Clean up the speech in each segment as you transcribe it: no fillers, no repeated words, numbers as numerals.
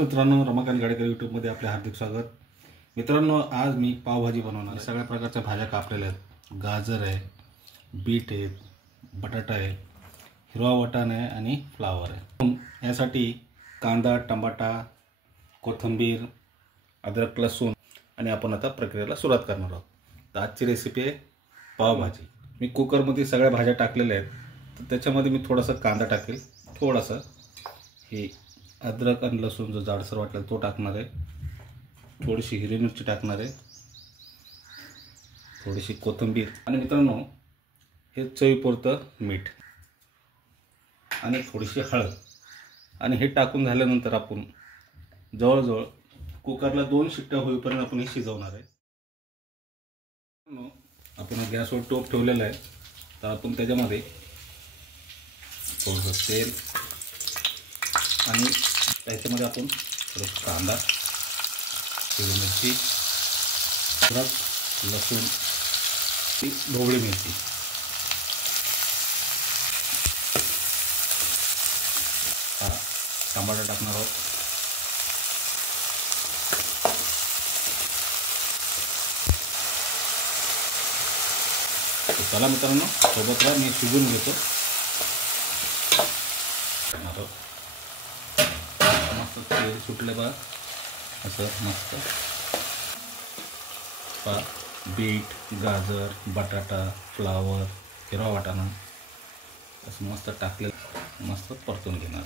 मित्रांनो, रमाकांत गाडेकर यूट्यूबमध्ये आपले हार्दिक स्वागत. मित्रांनो, आज मी पावभाजी बनवणार आहे. सगळ्या प्रकारच्या भाज्या कापलेल्या आहेत. गाजर आहे, बीट आहे, बटाटा आहे, हिरवा वाटाणा आहे आणि फ्लावर आहे. यासाठी कांदा, टमाटा, कोथिंबीर, अद्रक, लसूण आणि आपण आता प्रक्रियेला सुरुवात करणार आहोत. तर आजची रेसिपी आहे पावभाजी. मी कुकरमध्ये सगळ्या भाज्या टाकलेल्या आहेत. तर त्याच्यामध्ये मी थोडासा कांदा टाकेल, थोडासा हे अद्रक आणि लसूण जो जाडसर वाटला तो टाकणार आहे, थोडीशी हिरवी मिरची टाकणार आहे, थोडीशी कोथिंबीर आणि मित्रांनो हे चवीपुरतं मीठ आणि थोडीशी हळद. आणि हे टाकून झाल्यानंतर आपण जवळजवळ कुकरला 2 शिट्ट्या होईपर्यंत आपण हे शिजवणार आहे. आपण गॅसवर टोप ठेवलेला आहे. तर आपण त्याच्यामध्ये थोडंसं तेल आणि त्याच्यामध्ये आपण थोडं कांदा, हिरवी मिरची, अद्रक, लसूण, ढोबळी मिरची, हा टमाटा टाकणार आहोत. चला मित्रांनो, सोबत राहा, मी शिजवून घेतो. मस्त तेल सुटले बा, असं मस्त पा बीट, गाजर, बटाटा, फ्लावर, हिरवा वाटाणा असं मस्त टाकले, मस्त परतून घेणार.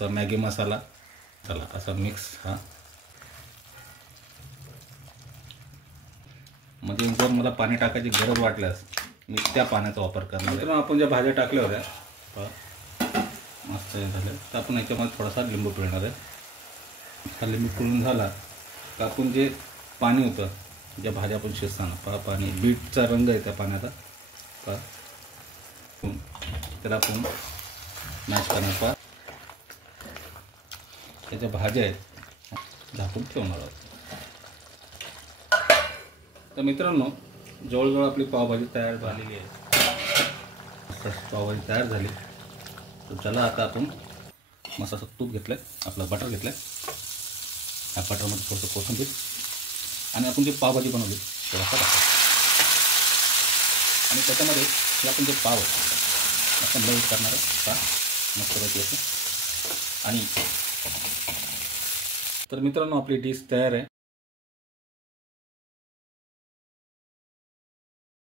तर मॅगी मसाला चला असा मिक्स, हा म्हणजे जर मला पाणी टाकायची गरज वाटल्यास मी त्या पाण्याचा वापर करणार. तर आपण ज्या भाज्या टाकल्या होत्या मस्त झालं, तर आपण याच्यामध्ये थोडासा लिंबू पिळणार आहे. हा लिंबू पिळून झाला तर आपण जे पाणी होतं ज्या भाज्या आपण शिजताना पाणी बीटचा रंग आहे त्या पाण्याचा त्याला आपण मॅश करणार. त्याच्या भाज्या आहेत झाकून ठेवणार आहोत. तर मित्रांनो, जवळजवळ आपली पावभाजी तयार झालेली आहे. पावभाजी तयार झाली. तर चला आता आपण मस्त असं तूप घेतलं आहे, आपलं बटर घेतलं आहे. ह्या बटरमध्ये थोडंसं कोथिंबीर आणि आपण जे पावभाजी बनवली थोडासा टाकतो आणि त्याच्यामध्ये हे आपण जे पाव आपण लई करणार आहे का मस्तपैकी असं. आणि तर मित्रांनो, आपली डिश तयार आहे.